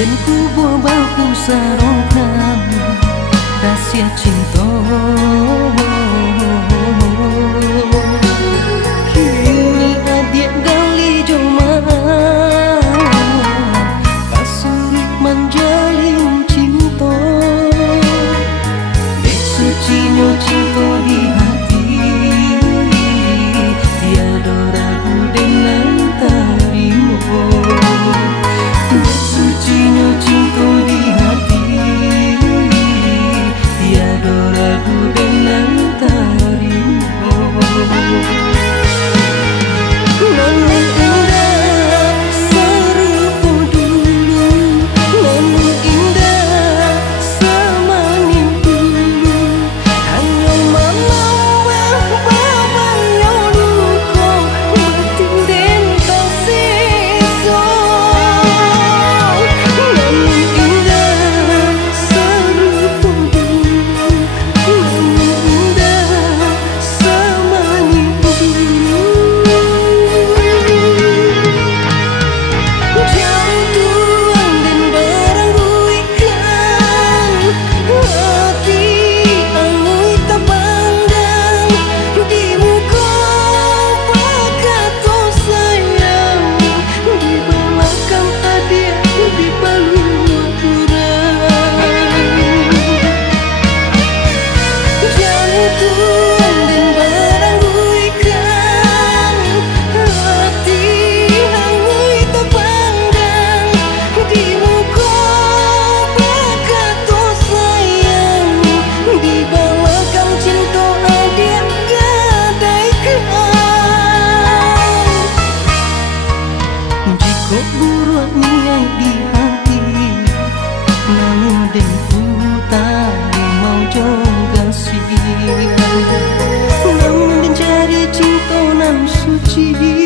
Dan ku baku sarongkan rahasia cinta. Kini adik gali joma kasurik menjalin cinta. Dek sucinya cinta di hati, tiada ragu dengan tarimu. Dek sucinya cinta di hati, tiada ragu dengan tarimu. Namun indah serupa dulu, namun indah semanis dulu. Hanya malam babanya luka batin dan tak sisa. Namun indah serupa dulu, namun indah semanis dulu. Jauh tuang dan berangguikan hati angui tak pandang di muka pakato sayang di belakang adik di baluran. Jauh tuang dan berangguikan hati angui tak pandang di muka pakato sayang di belakang cinta adik gadaikan. Jika buruan niat di hati, namun denku tak mau juga sih. Namun mencari cinta nan suci.